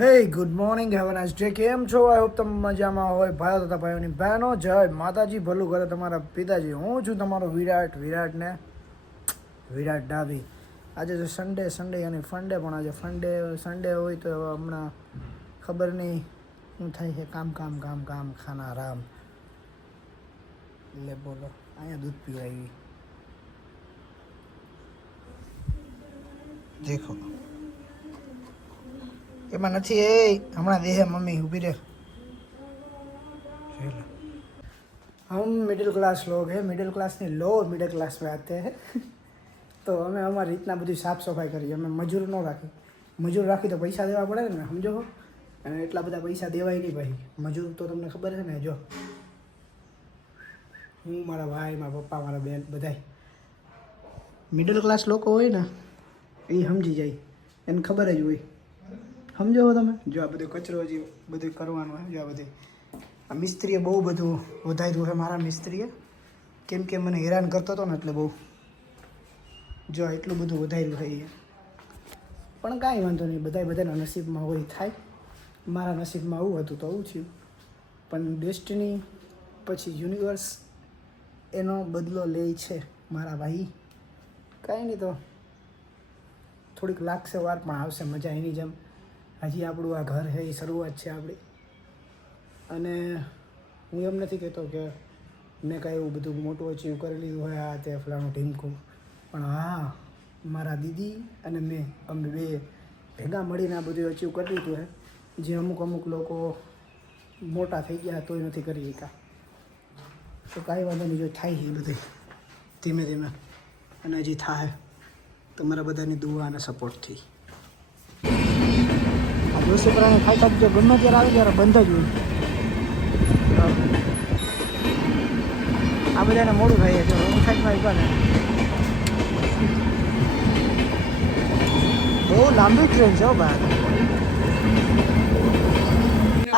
હે good morning have a nice day. કેમ છો? આઈ હોપ તમે મજામાં હોય. ભાઈઓ તથા ભાઈઓની બહેનો, જય માતાજી, ભલું કરે તમારા પિતાજી. હું છું તમારો વિરાટ ડાભી. આજે છે સન્ડે અને ફંડે, પણ આજે સન્ડે હોય તો હમણાં ખબર નહીં શું થાય છે. કામ ખાના રામ. લે બોલો, અહીંયા દૂધ પીવા આવી. દેખો એમાં નથી. એ હમણાં દેહે મમ્મી ઊભી રહે. हम मिडिल क्लास लोग हैं, मिडिल क्लास नहीं लोअर मिडिल क्लास में आते हैं. તો અમે અમારી રીતના બધી સાફ સફાઈ કરીએ. અમે મજૂર ન રાખી. મજૂર રાખી તો પૈસા દેવા પડે ને, સમજો. અને એટલા બધા પૈસા દેવાય નહીં ભાઈ. મજૂર તો તમને ખબર છે ને. જો હું, મારા ભાઈ, મારા પપ્પા, મારા બેન, બધાય મિડલ ક્લાસ લોકો હોય ને એ સમજી જાય, એને ખબર જ હોય. સમજો તમે. જો આ બધો કચરો હજી બધું કરવાનું હોય. જો આ બધી આ મિસ્ત્રીએ બહુ બધું વધાર્યું છે. મારા મિસ્ત્રીએ કેમ કે મને હેરાન કરતો હતો ને, એટલે બહુ જો એટલું બધું વધાર્યું છે. પણ કાંઈ વાંધો નહીં, બધાના નસીબમાં હોય થાય. મારા નસીબમાં આવું હતું તો આવું થયું. પણ ડેસ્ટિની પછી યુનિવર્સ એનો બદલો લે છે મારા ભાઈ. કાંઈ નહીં, તો થોડીક લાગશે વાર, પણ આવશે મજા એની જેમ. હજી આપણું આ ઘર છે એ શરૂઆત છે આપણી. અને હું એમ નથી કહેતો કે મેં કાંઈ એવું બધું મોટું અચીવ કરી લીધું હોય, આ તે ફલાણું ઢીમકું. પણ હા, મારા દીદી અને મેં અમે બે ભેગા મળીને આ બધું અચીવ કરી લીધું છે. જે અમુક લોકો મોટા થઈ ગયા તોય નથી કરી શક્યા. તો કાંઈ વાંધો નહીં, જો થાય છે એ બધું ધીમે ધીમે. અને હજી થાય તમારા બધાની દુઆ અને સપોર્ટથી. આ દોસ્તો કરાને ખાઈ ખાઈ જો ગમે ત્યારે આવે ત્યારે બંધ જ હોય. આ બધાને મોડું થાય છે. હું ખાઈ ને બહુ લાંબી ટ્રેન છે ભાઈ.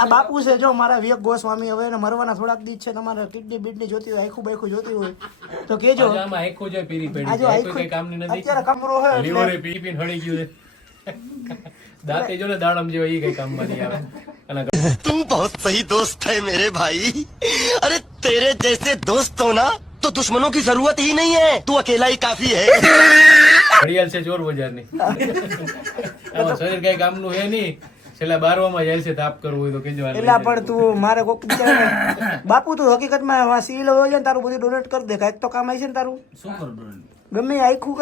આ બાપુ છે જો મારા વિવેક ગોસ્વામી. હવે એને મરવાના થોડાક દીજ છે. તમારે કિડની બીડની જોતી હોય, આખું બાખું જોતી હોય તો કેજો. અત્યારે કમરો છે દાંતે જો ને દાડમ જેવો ઈ કઈ કામમાં નહીં આવે. तू बहुत सही दोस्त है मेरे भाई. अरे तेरे जैसे दोस्त हो ना तो दुश्मनों की जरूरत ही नहीं है. तू अकेला ही काफी है. ઘડિયાળ છે ચોર બજારની. આમાં શરીર કઈ કામનું હે નહીં. છેલ્લા 12માં જાય છે તાપ કરવું હોય તો કેજો. એલા પણ તું મારે કોક બાપુ, તું હકીકતમાં સીલ હોય ને તારું બધું ડોનેટ કરી દે. કાંઈક તો કામ આવી છે ને તારું. શું કરું ડોનેટ? ગમે આખું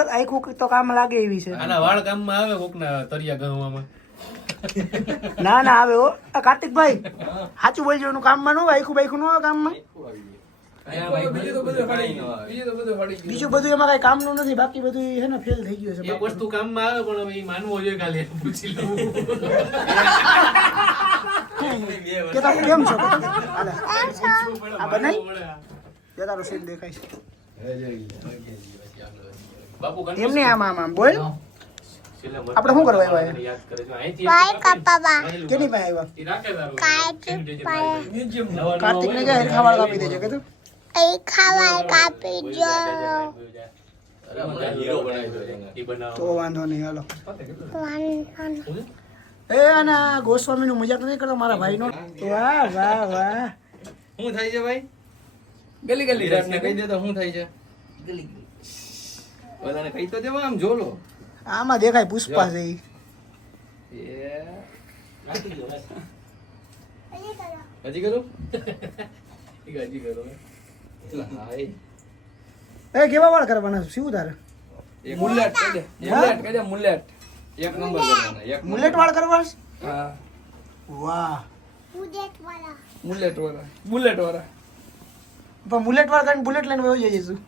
તો કામ લાગે એવી છે. આના વાળ કામમાં આવે, કોકના તરિયા ગહવામાં. ના આવે હો કાર્તિકભાઈ, સાચું બોલજો. એનું કામમાં ન હોય, આખું બાઈખું ન હોય કામમાં. બીજું બધું એમાં કઈ કામનું નથી. બાકી બધું છે ને ફેલ થઈ ગયું છે. એક વસ્તુ કામમાં આવે પણ હવે ઈ માનવો જોઈએ. ખાલી પૂછી લઉં કે તમે કેમ છો? આ બનાઈ જે તારું સીન દેખાય છે બાપુ એમ નહીં. આમ બોલ. આપણે શું કરવા આવ્યા? યાદ કરે છે અહીંથી કેની પાસે આવ્યા? ઈ રાખે તારું કાર્તિક ને જાય ખાવા કાપી દેજો કે તું. તો વાંધો નહીં, હાલો. એ ના ગોસ્વામી નું મજાક નથી કરતો મારા ભાઈ નો. વાહ વાહ વાહ. શું થાય છે ભાઈ? ગલી વિરાટને કહી દે તો શું થાય છે? બધાને કહી તો દેવા. આમ જોલો આમાં દેખાય પુષ્પા છે ઈ. હજી કરું? હજી કરો. એ કેવા વાળ કરવાના છે? શું તારે? મુલેટ કહી દે. મુલેટ એક નંબર કરવાના. એક મુલેટ વાળ કરવા છે? હા, વાહ. મુલેટ વાળા. પણ મુલેટ વાળ કરીને બુલેટ લઈને વયો જઈશું.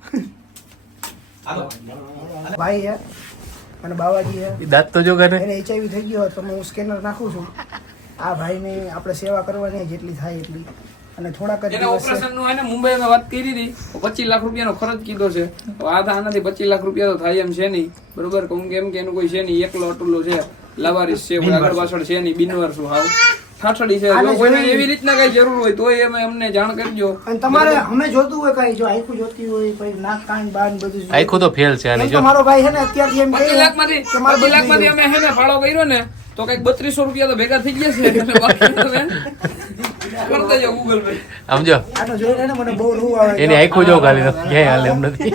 ભાઈ હે અને બાવાજી હે. દાંત તો જો કરે. એને HIV થઈ ગયો તો હું સ્કેનર નાખું છું. આ ભાઈને આપણે સેવા કરવાની જેટલી થાય એટલી. અને થોડાક જ એના ઓપરેશન નું એને મુંબઈમાં વાત કરી હતી. 25 લાખ રૂપિયાનો ખર્ચ કીધો છે. આનાથી 25 લાખ રૂપિયા તો થાય એમ છે નહીં, બરોબર? કેમ કે એનું કોઈ છે નહીં, એકલો અટુલો છે, લાવારીસ છે, આગળ પાછળ છે નહીં, બિનવાર શું હાવ ઠાઠડી છે. જો કોઈને એવી રીતના કઈ જરૂર હોય તો અમને જાણ કરજો. અને તમારે અમે જોતું હોય કઈ, જો આખું જોતી હોય પછી નાક કાન બાન બધું આખું તો ફેલ છે. આની જો મારો ભાઈ છે ને અત્યારથી એમ 25 લાખમાંથી અમે હે ને ફાળો કર્યો ને તો તો કઈક 3200 રૂપિયા તો ભેગા થઈ ગયા છે એટલે બાકી તમે કરતા જાઓ ગૂગલ પે. સમજો આનો જોઈને ને મને બહુ રૂ આવે. એની આંખો જો ખાલી તો ક્યાંય હાલે એમ નથી.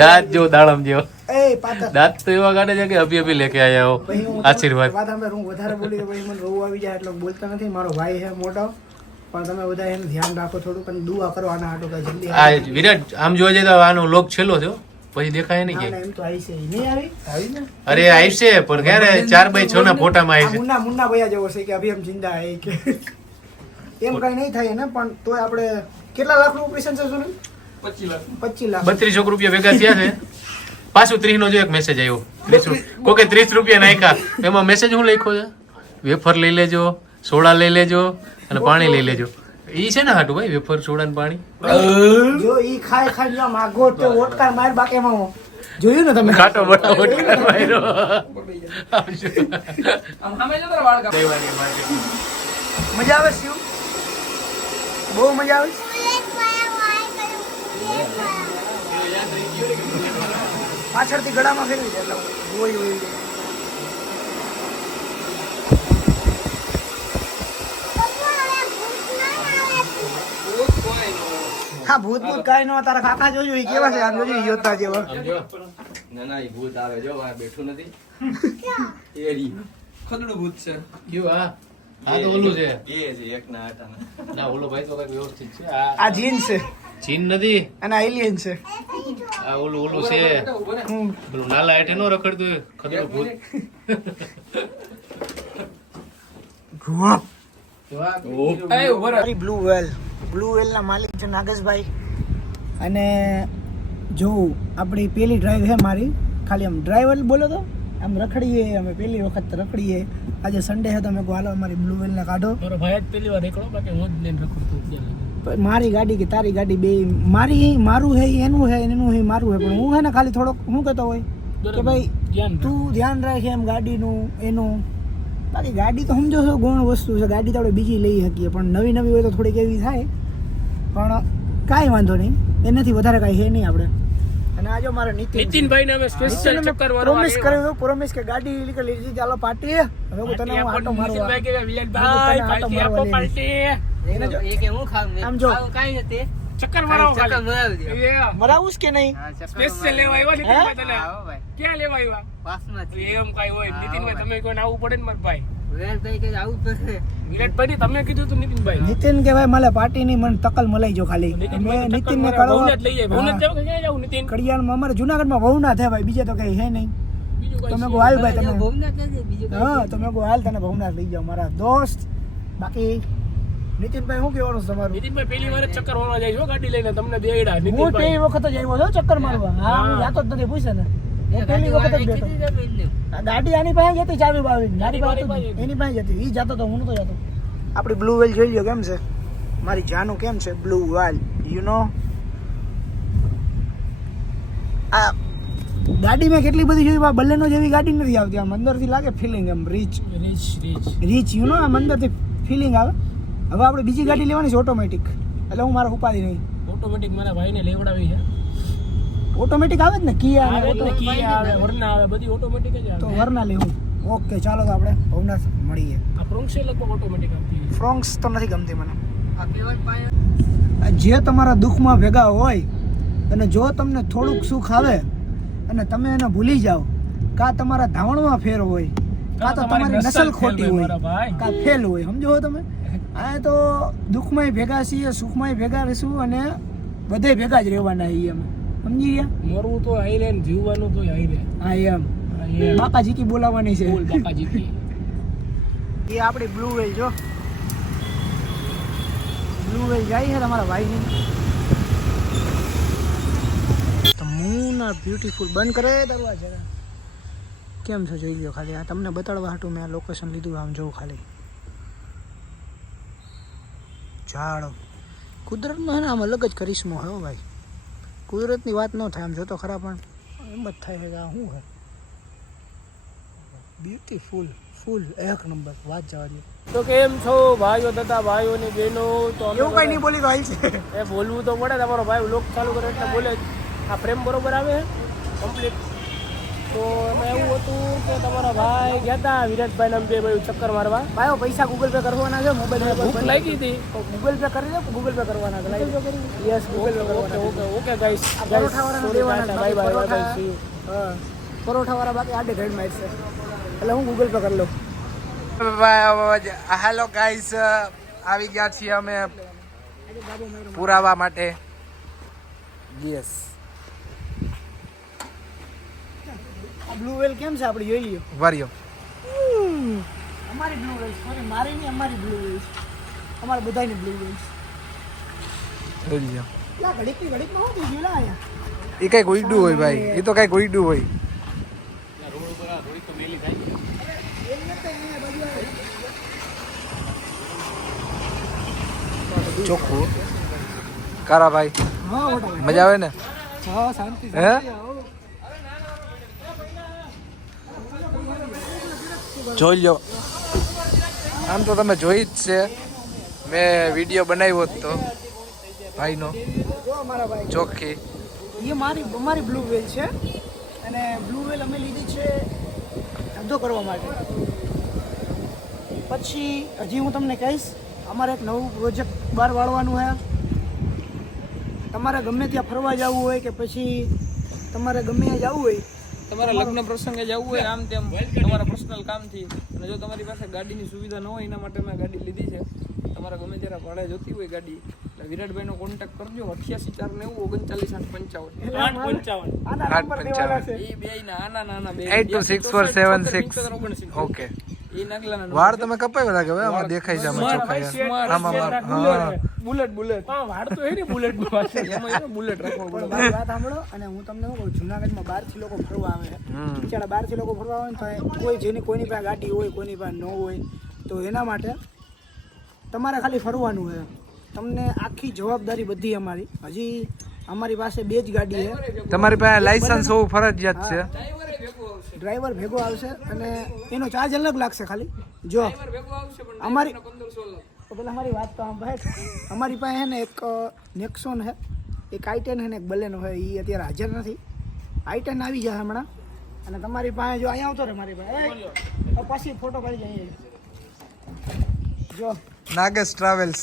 દાંત જો દાડમ જેવો એ પાતા દાંત તો એવા કાઢે છે કે અભી અભી લેકે આયા હો. ભાઈ હું આશીર્વાદ. વાત સાંભળ, હું વધારે બોલી તો ભાઈ મને રોવું આવી જાય એટલે બોલતા નથી. મારો ભાઈ છે મોટો, પણ તમે બધા એનું ધ્યાન રાખો થોડું, પણ દુઆ કરો આના હાટો કે જલ્દી આ વિરાટ આમ જોવા જઈએ તો આનો લોક છેલ્લો થયો પછી દેખાય નહીં ના, કે ના, એમ તો આવી છે નહીં આવી ને અરે આવશે પણ ક્યારે 4x6 ના ફોટામાં આ આવી મુન્ના મુન્ના ભૈયા જેવો છે કે અભી એમ જિંદા હે કે એમ કઈ નહીં થાય ને, પણ તોય આપણે કેટલા લાખનું ઓપરેશન છે સુનિલ? 25 લાખ 25 લાખ. 3200 રૂપિયા ભેગા થયા છે. પાછું 30 નો જો એક મેસેજ આવ્યો. 30 કોકે 30 રૂપિયા નાખ્યા. એમાં મેસેજ હું લખ્યો છે? વેફર લઈ લેજો, સોડા લઈ લેજો અને પાણી લઈ લેજો. ઈ છે ને હાટું ભાઈ વેફર સોડા ને પાણી. જો ઈ ખાય ખાય જો માગો તો ઓટકાર માર બાકેમાં હું જોયું ને તમે? ખાટો બટાવો કરી માર્યો. આમ સામે જો તારા વાળ કાપે. મજા આવે શિવ? બહુ મજા આવે. પાછળથી ગળામાં ફેરવી દે એટલે ગોળી વળી જાય. હા ભૂત ભૂત કાંઈ ન હોય. તારા કાકા જોજો ઈ કેવા છે, આમ જોજો ઈ યોદ્ધા જેવા. ના ના એ ભૂત આવે જો આ બેઠું નથી એરી ખદડું ભૂત છે. કયું આ? આ તો ઓલું છે. એ છે એક ના આટાના ના ઓલો ભાઈ તો કઈક વ્યવસ્થિત છે. આ જીન છે ચીન નથી. અને એલિયન છે. આ ઓલું છે. હમ. પેલું નાલા હેઠે નો રખડતું હોય, ખતરો ભૂત. ગુઆ. એ ઉભો રહે. બ્લુ વેલ ના માલિક છે નાગેશભાઈ. અને જો આપણી પેલી ડ્રાઈવ છે મારી, ખાલી આમ ડ્રાઈવ બોલો તો આમ રખડીએ અમે, પહેલી વખત રખડીએ. આજે સન્ડે છે તો મેં કહું હાલો અમારી બ્લુ વેલ ને કાઢો. મારો ભાઈ જ પેલી વાર નીકળો બાકી હું જ લઈને રખડતો પણ મારી ગાડી કે તારી ગાડી બે મારું હે એનું હે એનું હે મારું હે, પણ હું હે ને ખાલી થોડોક હું કહેતો હોય કે ભાઈ તું ધ્યાન રાખે એમ ગાડીનું એનું. બાકી ગાડી તો સમજો છો ગૌણ વસ્તુ છે, ગાડી તો આપણે બીજી લઈ શકીએ, પણ નવી નવી હોય તો થોડીક એવી થાય. પણ કાંઈ વાંધો નહીં, એનાથી વધારે કાંઈ છે નહીં આપણે. અને આજો મારા નીતિનભાઈ ને અમે સ્પેશિયલ ચક્કર પ્રોમિસ કર્યો, પ્રોમિસ કે ગાડી લીધી ચાલો પાર્ટી. હવે હું તને હું આટો મારવા આમ જો ચક્કર મરાવું કે નહીં? સ્પેશિયલ લેવા આવ્યા નીતિનભાઈ તને ક્યાં લેવા આવ્યા એમ કાઈ હોય નીતિનભાઈ તમે કોઈને આવવું પડે ને મારા ભાઈ વિરાટભાઈ તમે કીધું તું નીતિનભાઈ નીતિન કે ભાઈ મને પાર્ટી ની મને તકલ મલાઈ જો ખાલી. મેં નીતિન ને ભવનાથ લઈ જાય ભવનાથ જાવ કે ક્યાં જાવ નીતિન કડિયાણમાં અમારે જુનાગઢમાં ભવનાથ હે ભાઈ, બીજે તો કઈ હે નહીં. તમે કહો હાલ ભાઈ તમે, હા તમે કહો હાલ તને ભવનાથ લઈ જાઓ મારા દોસ્ત. બાકી નીતિનભાઈ શું કહેવાનું છે તમારું? નીતિનભાઈ પહેલી વાર જ ચક્કર મારવા જાય છો ગાડી લઈને તમને દેડા હું નીતિનભાઈ પહેલી વખત જ આવ્યો છું ચક્કર મારવા. હા હું જાતો જ નથી, પૂછે ને હું પહેલી વખત જ બેઠો. આ ગાડી આની પાસે જતી ચાવી બાવી, મારી પાસે હતી, એની પાસે જતી, ઈ જાતો તો હું નતો જાતો. આપણી બ્લુ વેલ જોઈ લો કેમ છે, મારી જાનું કેમ છે બ્લુ વેલ યુ નો. આ ગાડીમાં કેટલી બધી જોઈ, બલેનો જેવી ગાડી નથી આવતી. આમ અંદરથી લાગે ફિલિંગ એમ રીચ યુ નો, આમ અંદરથી ફિલિંગ આવે. હવે આપણે બીજી ગાડી લેવાની છે ઓટોમેટિક, એટલે હું મારા ઉપાધિ નહીં. ઓટોમેટિક મારા ભાઈને લેવડાવી છે ઓટોમેટિક આવે જ ને, કિયા આવે, કિયા આવે વરના આવે બધી ઓટોમેટિક જ તો આવે વરના લેવું. ઓકે ચાલો તો આપણે ભવનાથ મળીએ. આ પ્રોંક્સ લગભગ ઓટોમેટિક આવતી ફ્રોન્ક્સ તો નથી ગમતી મને. જે તમારા દુઃખમાં ભેગા હોય અને જો તમને થોડુંક સુખ આવે અને તમે એને ભૂલી જાઓ, કાં તમારા ધાવણમાં ફેર હોય, કાં તો તમારી નસલ ખોટી હોય, કાં ફેલ હોય, સમજો છો તમે. આ તો દુઃખમાંય ભેગા છીએ, સુખમાંય ભેગા રહીશું અને બધે ભેગા જ રહેવાના છીએ અમે, સમજી ગયા? મરવું તો આઈ રે ને જીવવાનું તો આઈ રે. હા એમ બાપાજી કી બોલાવવાની છે. બોલ બાપાજી કી. એ આપણી બ્લુ વેલ જો, બ્લુ વેલ જાય છે તમારા ભાઈની. તો મૂન આર બ્યુટીફુલ. બંધ કરે દરવાજા. કેમ છે જોઈ લો ખાલી. આ તમને બતાડવા હાટું મેં આ લોકેશન લીધું. આમ જોઉં ખાલી ઝાડ કુદરતનો છે ને આમ અલગ જ કરિશ્મો હોય હો ભાઈ. કુદરતની વાત ન થાય આમ જોતો ખરા, પણ એમ જ થાય છે કે આ શું છે બ્યુટીફુલ ફૂલ એક નંબર. વાત જવા દે. તો કેમ છો ભાઈઓ તથા ભાઈઓની બહેનો? તો અમે એવું કઈ નહીં બોલી તો હાલ છે. એ બોલવું તો પડે. તમારો ભાઈ વ્લોગ ચાલુ કરે એટલે બોલે જ. આ ફ્રેમ બરોબર આવે કમ્પ્લીટ. તો એમાં એવું હતું કે તમારા ભાઈ ગયા હતા વિરાટભાઈ નામ બે ભાઈ ચક્કર મારવા. ભાઈઓ પૈસા ગૂગલ પે કરવાના છે મોબાઈલ ભૂખ લાગી હતી. ગૂગલ પે કરી દે ગૂગલ પે કરવાના છે યસ ગૂગલ પે કરવાના ઓકે ઓકે ગાઈસ પરોઠાવાળાને દેવાના બાય બાય પરોઠા બાય. હા પરોઠાવાળા બાકી આડે ઘડ મારશે એટલે હું ગૂગલ પે કરી લઉં. હેલો ગાઈસ, આવી ગયા છીએ અમે પુરાવા માટે. યસ, આ બ્લુ વેલ કેમ છે આપણે જોઈ લઈએ. વારિયો અમારી બ્લુ વેલ સોરી મારી નહીં અમારી બ્લુ વેલ અમારા બધાની બ્લુ વેલ. જોઈ લ્યો. લા ઘડીકમાં શું થઈ ગયું લા અહીંયા. એ કઈક ઉઈડું હોય ભાઈ, એ તો કઈક ઉઈડું હોય. ચોખ્ખું કારા ભાઈ, હા મોટા ભાઈ. મજા આવે ને? હા શાંતિ હે? જોઈ લો. આમ તો તમે જોઈ જ છે, મેં વિડીયો બનાવ્યો જ તો ભાઈનો જો અમારા ભાઈ ચોખ્ખી. એ અમારી બ્લુ વેલ છે અને બ્લુ વેલ અમે લીધી છે ધંધો કરવા માટે. પછી હજી હું તમને કહીશ અમારે એક નવું પ્રોજેક્ટ બહાર વાળવાનું છે. તમારે ગમે ત્યાં ફરવા જવું હોય કે પછી તમારે ગમે ત્યાં જવું હોય તમારા લગ્ન પ્રસંગે જવું હોય આમ તેમ તમારા પર્સનલ કામથી, અને જો તમારી પાસે ગાડીની સુવિધા ન હોય એના માટે મેં ગાડી લીધી છે. તમારે ગમે ત્યારે ભાડે જોતી હોય ગાડી એટલે વિરાટભાઈનો કોન્ટેક્ટ કરજો 88 490 39 855. આના નંબર દેવાના છે. એ બે ના આના બે 826476. ઓકે. એ નગલાના વાળ તમે કપાવ્યા લાગે હવે, આમાં દેખાય છે, આમાં ચોખ્ખા છે. આમાં હા. બુલેટ વાળ તો હે ને બુલેટ પાસે. એમાં બુલેટ રાખવો પડે. મારી વાત સાંભળો અને હું તમને શું કહું, જુનાગઢમાં બહારથી લોકો ફરવા આવે છે. બિચારા બહારથી લોકો ફરવા આવે ને તો કોઈ કોઈની પાસે ગાડી હોય કોઈની પાસે ન હોય તો એના માટે તમારે ખાલી ફરવાનું છે. તમને આખી જવાબદારી બધી અમારી. હજી અમારી પાસે 2 જ ગાડી છે. તમારી પાસે લાયસન્સ હોવું ફરજિયાત છે. ડ્રાઈવર ભેગો આવશે અને એનો ચાર્જ અલગ લાગશે ખાલી. જો અમારી તો પેલા અમારી વાત તો આમ ભાઈ, અમારી પાસે છે ને એક નેક્સોન છે, એક i10 છે ને એક બલેનો છે. એ અત્યારે હાજર નથી. i10 આવી જશે હમણાં. અને તમારી પાસે જો અહીંયા આવતો રહે મારી પાસે પછી ફોટો પાડી જાય. જો નાગેશ ટ્રાવેલ્સ.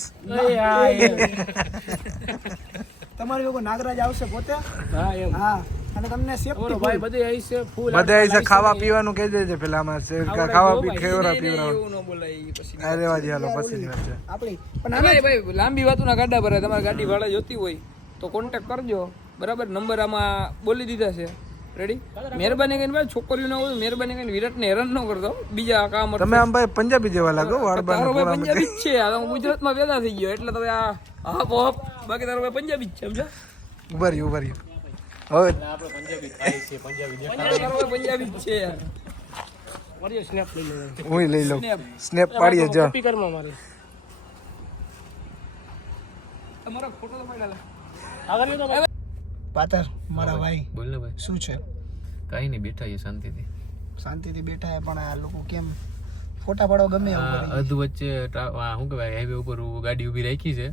તમારી લોકો નાગરાજ આવશે પોતે. હા એમ. હા અને તમને બોલો સેફટી ભાઈ બધે આવી છે ફૂલ. બધે આવી છે. ખાવા પીવાનું કહી દેજે પેલા અમારે છે. ખાવા પી ખેવરા પીવરા. એવું ન બોલાય પછી. અરે રેવા હાલો પછીની વાત છે. આપણી પણ ભાઈ ભાઈ લાંબી વાતોના ગાડા ભરાય. તમારે ગાડી ભાડે જોતી હોય તો કોન્ટેક્ટ કરજો. બરાબર, નંબર આમાં બોલી દીધા છે. રેડી? મહેરબાની કરીને ભાઈ છોકરીઓ ના હોય મહેરબાની કરીને વિરાટને હેરાન ન કરતો. બીજા કામ તમે આમ ભાઈ પંજાબી જેવા લાગો. વાળ તારો ભાઈ બાર પંજાબી જ છે. આ હું ગુજરાતમાં પેદા થઈ ગયો એટલે તમે આ હા પોપ બાકી તારો ભાઈ પંજાબી જ છે. સમજા? ઉભર્યું હવે તારો ભાઈ પંજાબી જ છે. મારી સ્નેપ લઈ લે. હું લઈ લઉં. સ્નેપ પાડીએ જા. કોપી કરમાં મારી. તમારો ફોટો તો પાડેલા. આગળ લીધો ભાઈ. પાતર મારા ભાઈ બોલ ને ભાઈ. શું છે? કઈ નહીં, બેઠા છે શાંતિથી. શાંતિથી બેઠા છે પણ આ લોકો કેમ ફોટા પાડવા ગમે એવું કરે છે. અધ વચ્ચે શું કહેવાય હાઈવે ઉપર ગાડી ઊભી રાખી છે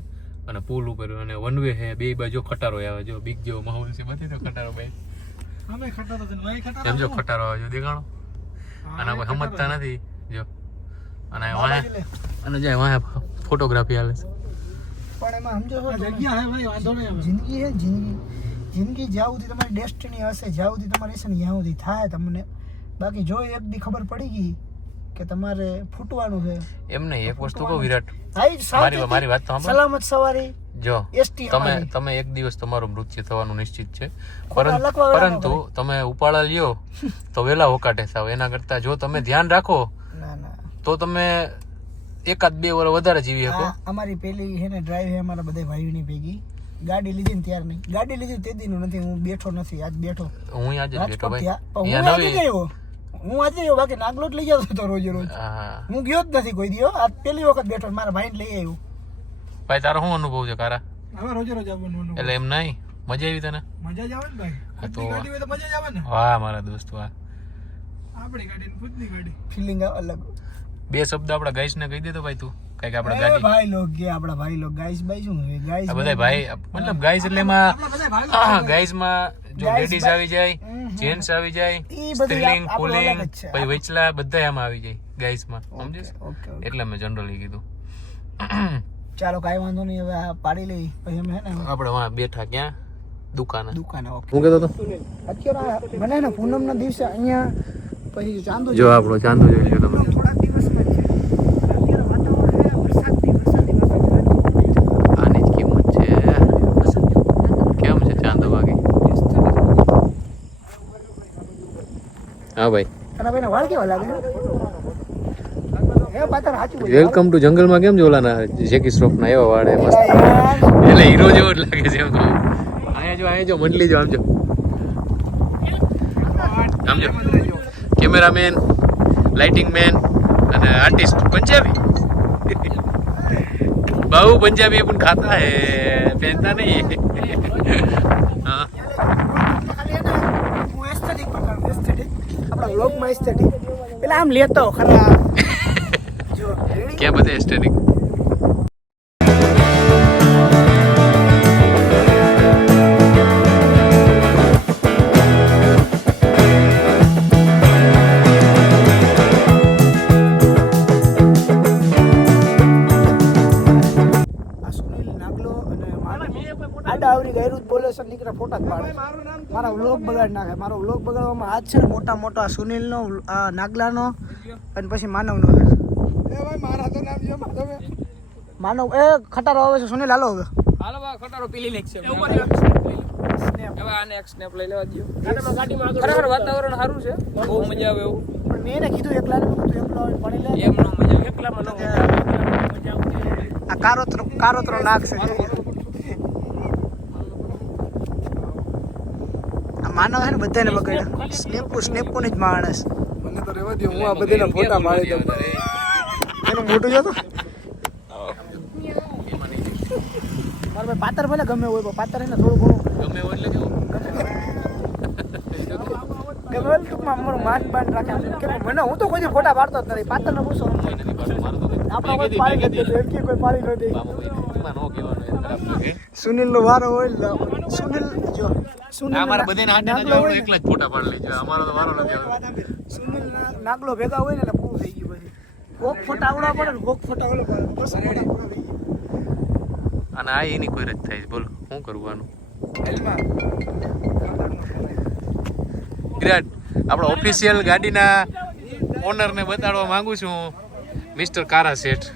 અને પુલ ઉપર અને વન વે છે. બે બાજુ ખટારો આવે. જો બિગ જેવો માહોલ છે. બધી તો ખટારો ભાઈ. અમે ખટારો તો ભાઈ ખટારો એમ જો ખટારો આવે જો દેખાણો. અને કોઈ સમજતા નથી જો. અને અને જાય વાહ ફોટોગ્રાફી હાલે છે. પણ એમાં સમજો છો જગ્યા હે ભાઈ વાંધો નહીં. જિંદગી હે જિંદગી જ્યાં સુધી તમારી ડેસ્ટિની હશે જ્યાં સુધી તમારી હશે ને ત્યાં સુધી થાય તમને. બાકી જો એક દી ખબર પડી ગઈ કે તમારે ફૂટવાનું છે એમ નહીં, એક વસ્તુ કહું વિરાટ, મારી મારી વાત તો સાંભળ. સલામત સવારી જો ST તમે એક દિવસ તમારું મૃત્યુ થવાનું નિશ્ચિત છે. ખોટા લખવા વાળા પરંતુ તમે ઉપાડા લ્યો તો વેલા હોકાટે થાવ. એના કરતા જો તમે ધ્યાન રાખો ના ના તો તમે 1-2 વર્ષ વધારે જીવી શકો. અમારી પેલી હે ને ડ્રાઈવ હે અમારા બધા ભાઈઓની ભેગી. ગાડી લીધી ને ત્યાર નહીં. ગાડી લીધી તે દીનું નથી. હું બેઠો નથી, આજ બેઠો હું આજે જ બેઠો ભાઈ. હું અહીંયા આજે નવી ગયો. હું આજે ગયો બાકી નાગલોટ લઈ જતો હતો રોજે રોજ. હા હું ગયો જ નથી કોઈ દિવસ. આજ પહેલી વખત બેઠો મારા ભાઈને લઈ આવ્યો. ભાઈ તારો શું અનુભવ છે કારા? હવે રોજે રોજ આવવાનું એટલે એમ નહીં, મજા આવી તને? મજા જ આવે ને ભાઈ. હા તો ગાડી હોય તો મજા જ આવે ને. વાહ મારા દોસ્ત વાહ. આપણી ગાડી ને ખુદની ગાડી ફિલિંગ અલગ. બે શબ્દ આપણા ગાઈસ ને કહી દે તો ભાઈ તું કઈક આપણા એ ગાડી ભાઈ લોગ કે આપણા ભાઈ લોગ ગાઈસ ભાઈ શું ગાઈસ આ બધા ભાઈ મતલબ ગાઈસ એટલે એમાં ગાઈસ માં જો લેડીઝ આવી જાય જેન્ટ્સ આવી જાય બધું સ્ત્રીલિંગ આપણું પુલ્લિંગ અલગ જ છે. પછી વચલા બધા એમાં આવી જાય ગાઈસ માં સમજીશ ઓકે એટલે મેં જનરલી કીધું ચાલો કાઈ વાંધો નહીં હવે આ પાડી લઈ પછી અમે હે ને આપણે વાં બેઠા ક્યાં દુકાને દુકાને ઓકે હું કહેતો હતો અત્યારે મને ને પૂનમના દિવસે અહીંયા પછી ચાંદો જો આપણો ચાંદો જોઈ લ્યો તમે થોડાક દિવસમાં જ છે અત્યારે વાતાવરણ છે વરસાદી વાતાવરણ આની જ કિંમત છે કેમ છે ચાંદો બાકી હા ભાઈ અને ભાઈને વાળ કેવા લાગે હે પાતર સાચું બોલ વેલકમ ટુ જંગલમાં કેમ જો ઓલાના જેકી શ્રોફના એવા વાળ હે મસ્ત એટલે હીરો જેવો જ લાગે છે એમ તો અહીંયા જો મંડલી જો આમ જો કેમેરામેન લાઇટિંગ મેન અને આર્ટિસ્ટ પંજાબી બહુ પંજાબી પણ ખાતા હે પहनता नहीं हाँ ખાલી હે ને હું એસ્થેટિક બતાવું એસ્થેટિક આપણા વ્લોગમાં એસ્થેટિક પેલા આમ લેતો ખરા જો રેડી क्या बता एस्थेटिक આ સુનિલ નાગલો અને આડા આવરી ગાયરું જ બોલે છે નીકળે ફોટા જ પાડે મારા વ્લોગ બગાડ નાખે મારો વ્લોગ બગાડવામાં હાથ છે ને મોટા મોટા સુનિલનો આ નાગલાનો અને પછી માનવનો છે એ ભાઈ મારા તો નામ જો માનવ એ ખટારો આવે છે સુનિલ હાલો હવે હાલો બા ખટારો પીલી લેક છે હવે આને એક સ્નેપ લઈ લેવા દો ખરેખર વાતાવરણ સારું છે બહુ મજા આવે એવું પણ મેં એને કીધું એકલાને મેં કીધું એકલો આવે પડી લે એમ નો મજા આવે એકલામાં નો મજા આવે આ કારોતરો નાક છે આ માનવ છે ને બધાને બગાડ્યા સ્નેપુ જ માણસ મને તો રહેવા દો હું આ બધાના ફોટા પાડી દઉં એનું મોટું જોતો મારે ભાઈ પાતર ભલે ગમે હોય પણ પાતર એને થોડું ઘણું ગમે એટલે કેવું ગમે હોય ટૂંકમાં અમારું માન બાન રાખે કે મને હું તો કોઈ દી ફોટા પાડતો જ નથી પાતર ને પૂછો આપણા કોઈ પાડી નથી દેતું, એમ કે કોઈ પાડી નથી સુનિલ નો વારો હોય ને સુનિલ જો સુનિલ અમારા બધાને આટે ના જવાનું એકલા જ ફોટા પાડી લેજો અમારો તો વારો નથી આવતો સુનિલ નાગલો ભેગા હોય ને એટલે પૂરું થઈ ગયું પછી કોક ફોટા આવડા પડે ને કોક ફોટા ઓલો પડે બસ ફોટા પૂરા થઈ ગયા અને આ એની કોઈ રજ થાય બોલો શું કરવાનું વિરાટ આપણો ઓફિશિયલ ગાડીના ઓનરને બતાડવા માંગુ છું મિસ્ટર કારા શેઠ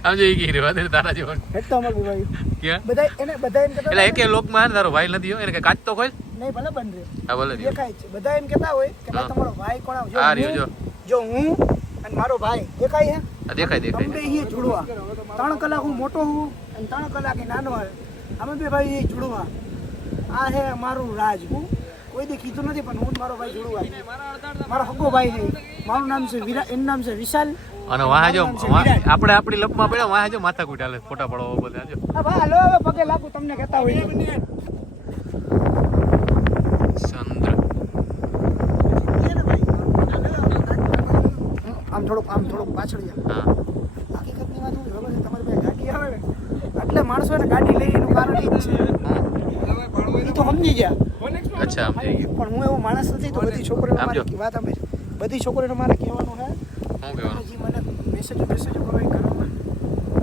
આમ જો ઈ ગઈ વાત તારા જેવો હેઠતો અમારું ભાઈ ક્યાં બધા એને બધા એમ કહેતા એટલે એકે લોકમાં તારો ભાઈ નથી હો એને કે કાચ તો ખોલ નહીં ભલે બન રે હા ભલે રહ્યો. દેખાય છે બધા એમ કહેતા હોય કે ભાઈ હા. તમારો ભાઈ કોણ આવે? આ રહ્યો જો જો હું અને મારો ભાઈ દેખાય હે આ દેખાય દેખાય તમને એ જોડવા 3 કલાક હું મોટો હું અને 3 કલાક એ નાનો હોય અમે બે ભાઈ એ જોડવા આ હે મારું રાજ હું કોઈ દી કીધું નથી પણ હું ને મારો ભાઈ જોડવા મારો હગો ભાઈ છે મારું નામ છે વિરા એનું નામ છે વિશાલ અને વાહ જો મારું નામ છે વિરાટ. આપણે આપણી લપમાં પડ્યા વાહ જો માથા કૂટ હાલે ફોટા પડવા બધા જો હા ભાઈ હાલો હવે પગે લાગુ તમને કહેતા હોય ચંદ્ર આમ થોડુંક પાછળ જા હા હકીકતની વાત હું ખબર છે તમારી પાસે ગાડી આવે ને એટલે માણસો એને ગાડી લઈ એનું કારણ એ જ છે એ તો સમજી ગયા અચ્છા આમ જઈ ગયું પણ હું એવો માણસ નથી તો બધી છોકરીઓને આમ જો. મારે વાત સાંભળ બધી છોકરીઓને મારે કહેવાનું છે શું કહેવાનું હજી મને મેસેજો કરો એ કરવામાં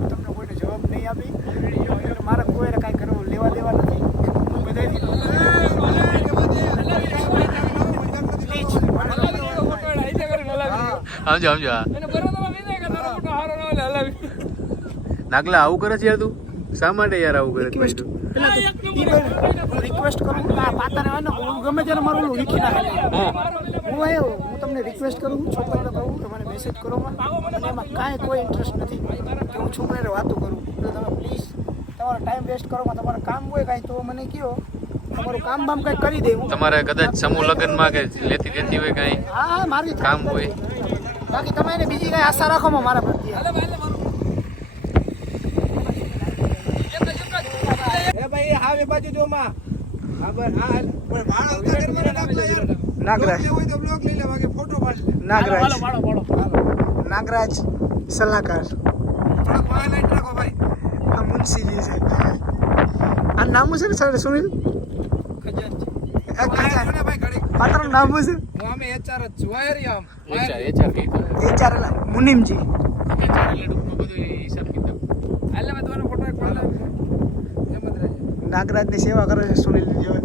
તમને કોઈને જવાબ નહીં આપી એટલે મારે કોઈને કાંઈ કરવું લેવા દેવા નથી હું બધાથી સમજો સમજો હા નાગલા આવું કરે છે યાર તું શા માટે યાર આવું કરે છે ભાઈ તું રિક્વેસ્ટ કરું આ પાતાને આવે ને હું ગમે ત્યારે મારું ઓલું વીખી નાખે હું તમને રિક્વેસ્ટ કરું છોકરાને કહું કે મને મેસેજ કરો અને એમાં કાંઈ કોઈ ઇન્ટરેસ્ટ નથી કે હું છોકરાને વાતો કરું એટલે તમે પ્લીઝ તમારો ટાઈમ વેસ્ટ કરવામાં તમારે કામ હોય કાંઈ તો મને કહો તમારું કામ બામ કંઈક કરી દે હું તમારે કદાચ સમૂહ લગ્નમાં કે લેતી દેતી હોય કઈ હા મારી કામ હોય બાકી તમે એને બીજી કાંઈ આશા રાખોમાં મારા પ્રત્યે એ ભાઈ હા એ બાજુ જો માં હા બસ હા પણ વાળ આવતા કરવા નાખલા યાર નાગરાજ હોય તો બ્લોગ લઈ લે બાકી ફોટો પાડી લે. નાગરાજ પાડો પાડો નાગરાજ સલાહકાર થોડાક વાહ લાઈટ રાખો ભાઈ. આ મુનશીજી છે આ નામ છે ને સર સુનિલ ખજાનચી. આ ખજાન. વાહ ભાઈ ઘડીક. પાત્રનું નામ શું છે હું આમે HR જ છું. વાયર આમ. એચઆર કઈ તો HR મુનિમજી એચઆર એટલે ટૂંકમાં બધું એ હિસાબ કિતાબ હાલે મેં તમારો ફોટો એક પાડો. એમ જ રહેજે. નાગરાજની સેવા કરે છે સુનિલ જેવા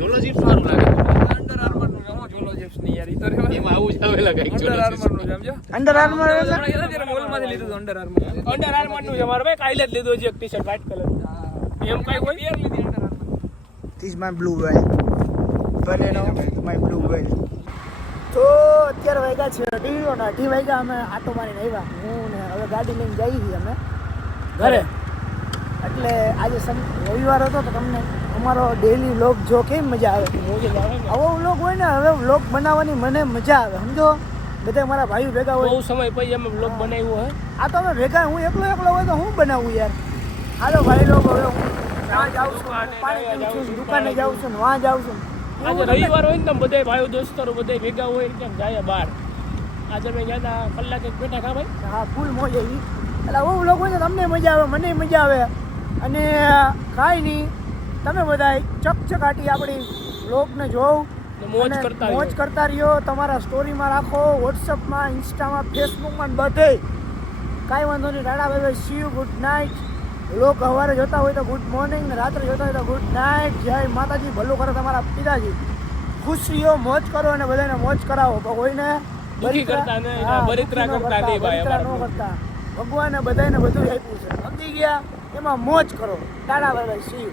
જોલો જીપ સારું લાગે અંડર આર્મરનું છે, હું જોલો જેપ્સ ની યાર ઈ તો રહેવા દે. એમાં આવું જ આવેલા કઈક અંડર જોલો આર્મરનું છે સમજો. અંડર આર્મર એટલે હમણાં ગયા ત્યારે મોલમાંથી લીધું હતું અંડર આર્મર. અંડર આર્મરનું છે મારો ભાઈ કાલે જ લીધું છે એક ટી-શર્ટ વ્હાઈટ કલર એમ કઈ કોઈ પિયર લીધી Under Armour. This my blue whale બનેનો માય બ્લુ વેલ તો અત્યારે વાગ્યા છે 2:30 વાગ્યા અમે આટો મારીને આવ્યા હું ને હવે ગાડી લઈને જઈ છીએ અમે ઘરે એટલે આજે રવિવાર હતો તો તમને અમારો ડેઈલી વ્લોગ જો કેમ મજા આવે આવો વ્લોગ હોય ને હવે વ્લોગ બનાવવાની મને મજા આવે સમજો બધા મારા ભાઈઓ ભેગા હોય બહુ સમય પછી અમે બ્લોગ બનાવ્યો હે આ તો અમે ભેગા હું એકલો હોય તો હું બનાવું યાર હાલો ભાઈ લોકો હવે હું ત્યાં જાઉં છું પાણી પીવું છું દુકાને જાઉં છું ને વાં જાઉં છું આજે રવિવાર હોય ને તો બધા ભાઈઓ દોસ્તો બધા ભેગા હોય ને કેમ જાય બહાર આજે અમે ગયા હતા કલાક એક બેઠા ખા ભાઈ હા ફૂલ મોજ આવી એટલે આવું વ્લોગ હોય ને તમને મજા આવે મને મજા આવે અને કાંઈ નહીં તમે બધા ચકચકાટી આપણી વ્લોગને જોવ ને મોજ અને કરતા રહ્યો. મોજ કરતા રહ્યો તમારા સ્ટોરીમાં રાખો વોટ્સઅપમાં ઇન્સ્ટામાં ફેસબુકમાં બધે કાંઈ વાંધો નહીં ટાટા ભાઈ સી યુ ગુડ નાઇટ લોક સવારે જોતા હોય તો ગુડ મોર્નિંગ ને રાત્રે જોતા હોય તો ગુડ નાઇટ જય માતાજી ભલું કરો તમારા પિતાજી ખુશ રહ્યો મોજ કરો અને બધાને મોજ કરાવો પણ કોઈને દુખી કરતા નહીં, હા, બરિત્રા દુખી ન કરતા નહીં ભાઈ બરિત્રા ન અમારા કરતા ભગવાને બધાને બધું આપ્યું છે સમજી ગયા એમાં મોજ કરો ટાટા ભાઈ સી યુ